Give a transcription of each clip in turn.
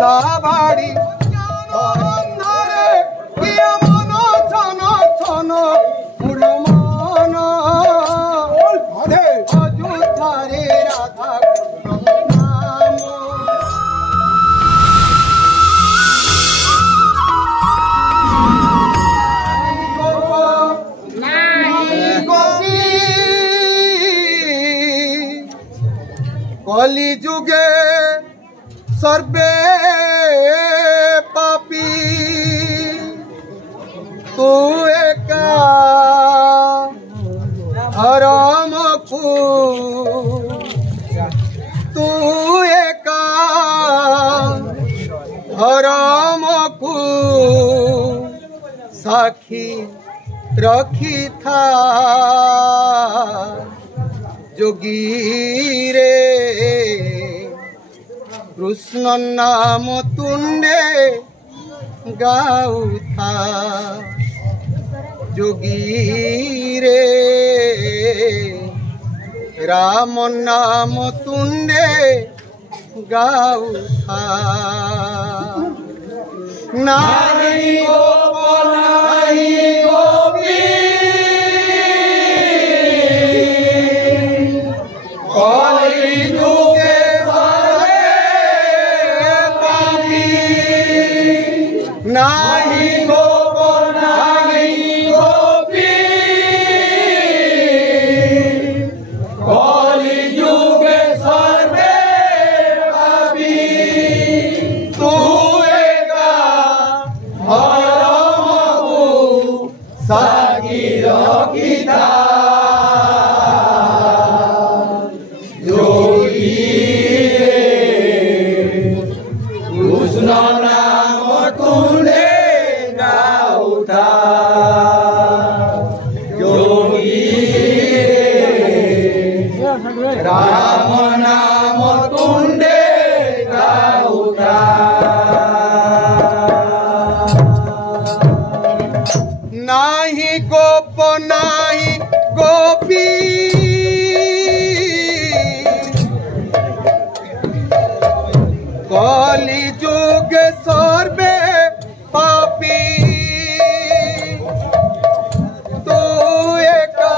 সাবাড়ি कलि जुगे सर्वे पापी तू एका हराम को तू एका हराम को साखी रखी था जोगी रे कृष्ण नाम तुंडे गाउथा जोगी रे राम नाम तुंडे गाउथा नारी गोपी कलि जुगे नाही गोपी कलि जुगे सर्वे पापी तू एका हरम को साखी रखिता जोगी रे कृष्ण नाम तुंडे गाउथा जोगी रे राम नाम तुंडे गाउथा नाही गोप नाही गोपी कलि जुगे सर्वे पापी तू एका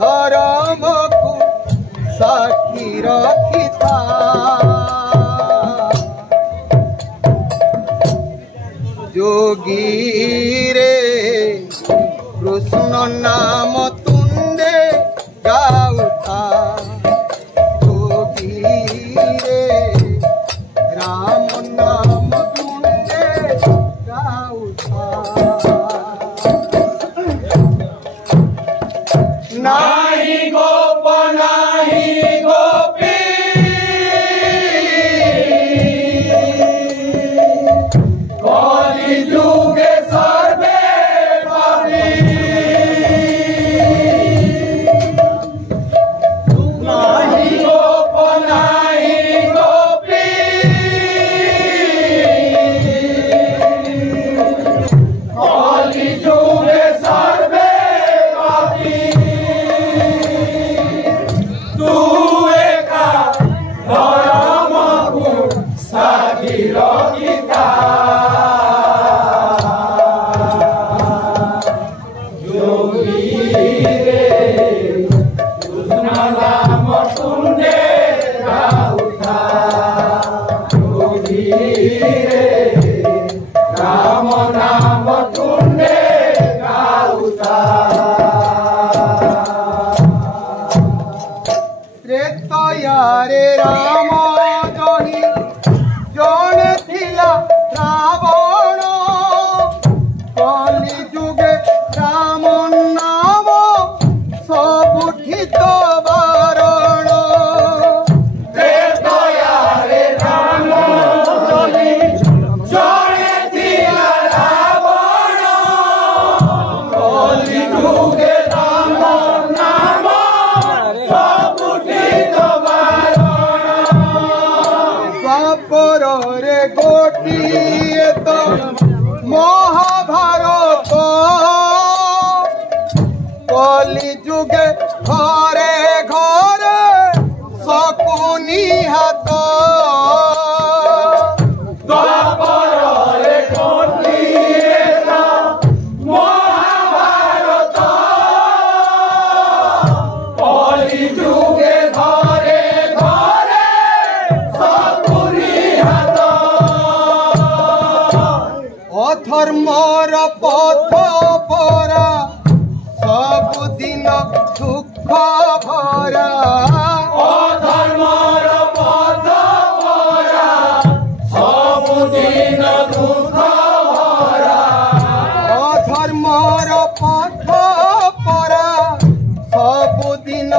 हरम को साखी रखिथा जोगी रे कृष्ण नाम तुंडे गाउथा जोगी रे राम नाम तुंडे गाउथा नाही गोप नाही गोपी कलि जुगे सर्वे पापी नाही गोप नाही गोपी कलि जुगे सर्वे पापी तू एका हरम को साखी रखिता जोगी रे कृष्ण नाम तुंडे गाउथा जोगी रे राम नाम तुंडे गाउथा त्रेतया रे राम जही जड़े थिला रावण कलि जुगे राम नाम सबुठी तो बारण त्रेतया रे राम जही जड़े थिला रावण कलि जुगे राम नाम सबुठी तो बारण द्वापर रे गोटिए तो महाभारत कलि जुगे घरे घरे शकुनी हाथ पथ परा सबुदिन दुख भरा अधर्मर पथ परा सबुदिन दुख भरा अधर्मर पथ परा सबुदिन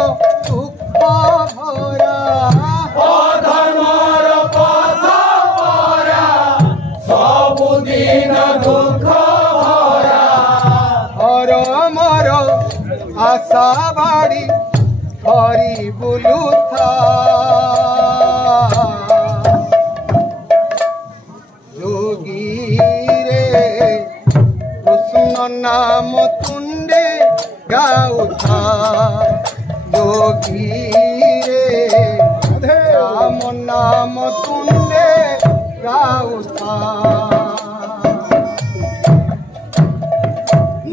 दुख भरा अधर्मर पथ परा सबुदिन दुख भरा हर मर आशा बाड़ी हरि बुलुथा जोगी रे कृष्ण नाम तुंडे गाउथा जोगी रे राम नाम तुंडे गाउथा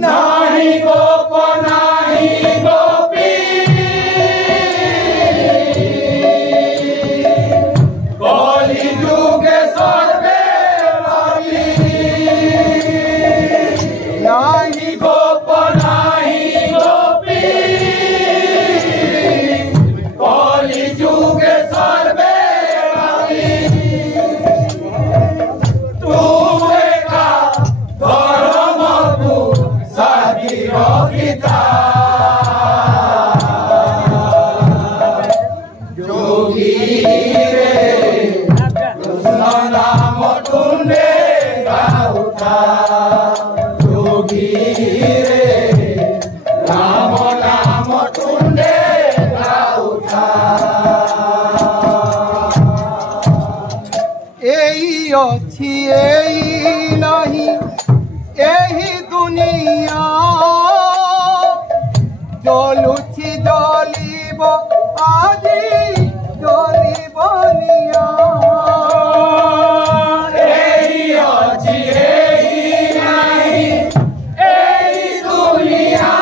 नाही गोप नाही गोपी कलि जुगे सर्वे रवि नाही गोप नाही गोपी कलि जुगे सर्वे रवि तू एका धर्मकु साथी रखिता जोगी रे कृष्ण नाम तुंडे गाउता जोगी रे राम नाम तुंडे गाउता एई अछि एई नाही एही दुनिया जलुछि जलिब आजी जलिबनिया एई अछि एई नाही एई दुनिया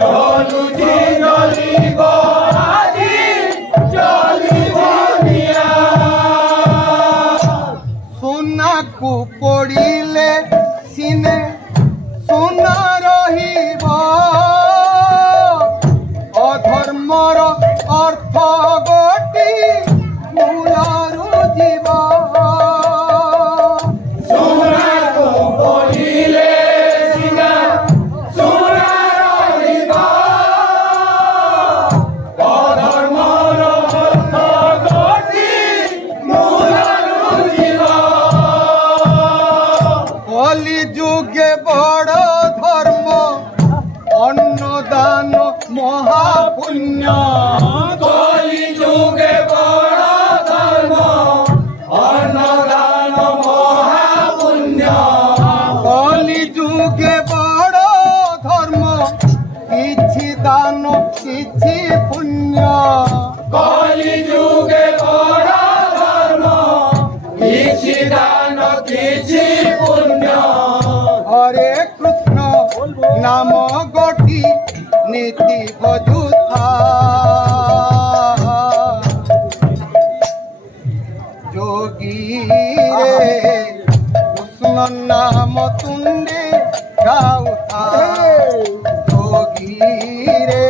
जलुछि जलिब आजी जलिबनिया सुनाकु पड़िले सिने सुना रहिब अधर्मर अर्थ गोटी मूलरु जीव सुनाको पढ़िले सिना सुना रहिबा अधर्मर अर्थ गोटी मूलरु जीव कलि जुगे बड़ धर्म अन्नदान महापुण्य कलि जुगे बड़ धर्म अन्नदान महापुण्य कलि जुगे बड़ धर्म किछि दान किछि पुण्य कलि जुगे बड़ धर्म किछि दान किछि पुण्य हरे कृष्ण नाम गोटी नीति भजुथा जोगी रे कृष्ण नाम तुंडे गाउथा जोगी रे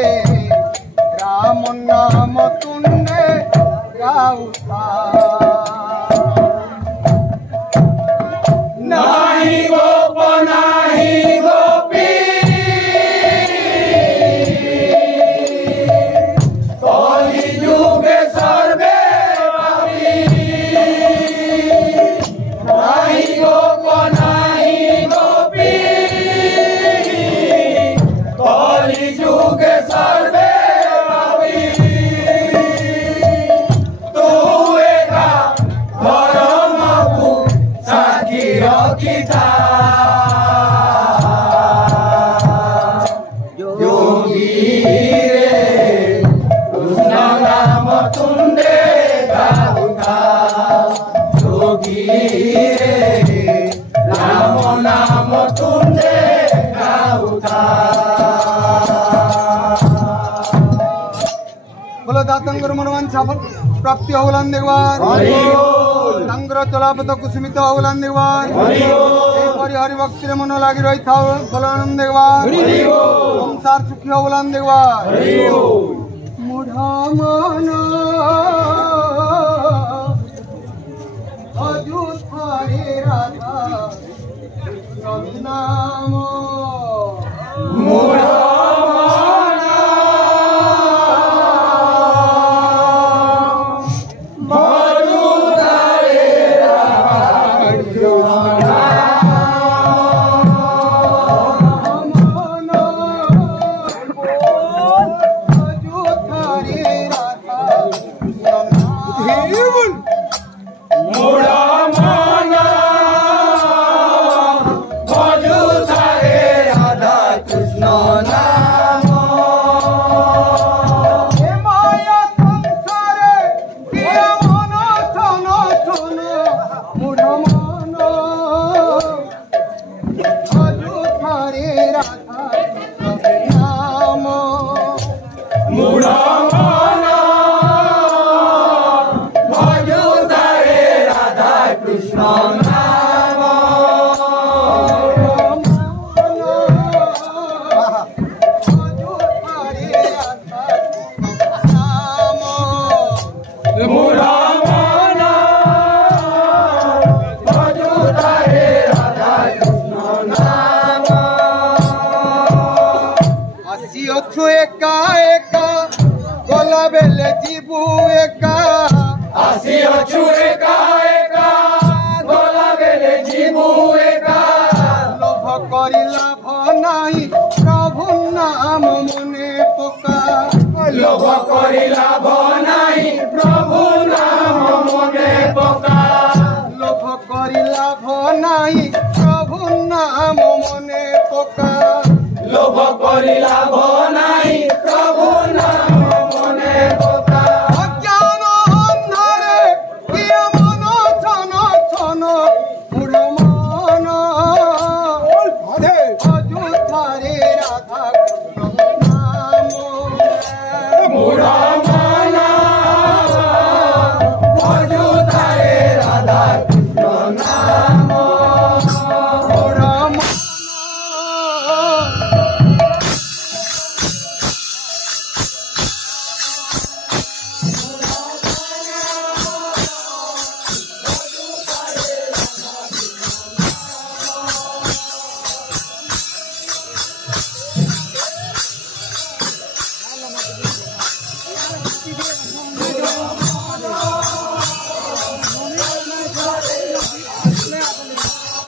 राम नाम तुंडे गाउथा नाही गोप नाही गोपी कलि जुगे सर्वे रवि नाही गोप नाही गोपी कलि जुगे सर्वे रवि तू एका धर्मकु साथी रखिता जोगी रे कृष्ण नाम तुंडे गाउता जोगी रे राम नाम तुंडे गाउता बोलो दातंगर मनवान सफल प्राप्ति अवलान देवार तांग्र चलापत कुसुमित अवलान देवार କରି ହରି ଭକ୍ତିରେ ମନ ଲାଗି ରହିଥାଉ ଭଲ ଆନନ୍ଦ ଦେବା ସଂସାର ସୁଖୀ ହବ ବୋଲାନ ଦେବା ମୁଢ ମନ ଅଯୁଥାରେ ରାଧା ନାମ ମୁଢ ଅଛୁ ଏକା ଏକା ଗଲା ବେଲେ ଯିବୁ ଏକା ଆସିଅଛୁ ଏକା ଏକା ଗଲା ବେଲେ ଯିବୁ ଏକା ଲୋଭ କରି ଲାଭ ନାହିଁ ପ୍ରଭୁ ନାମ ମନେ ପକା ଲୋଭ କରି ଲାଭ ନାହିଁ ପ୍ରଭୁ ନାମ ମନେ ପକା ଲୋଭ କରି ଲାଭ ନାହିଁ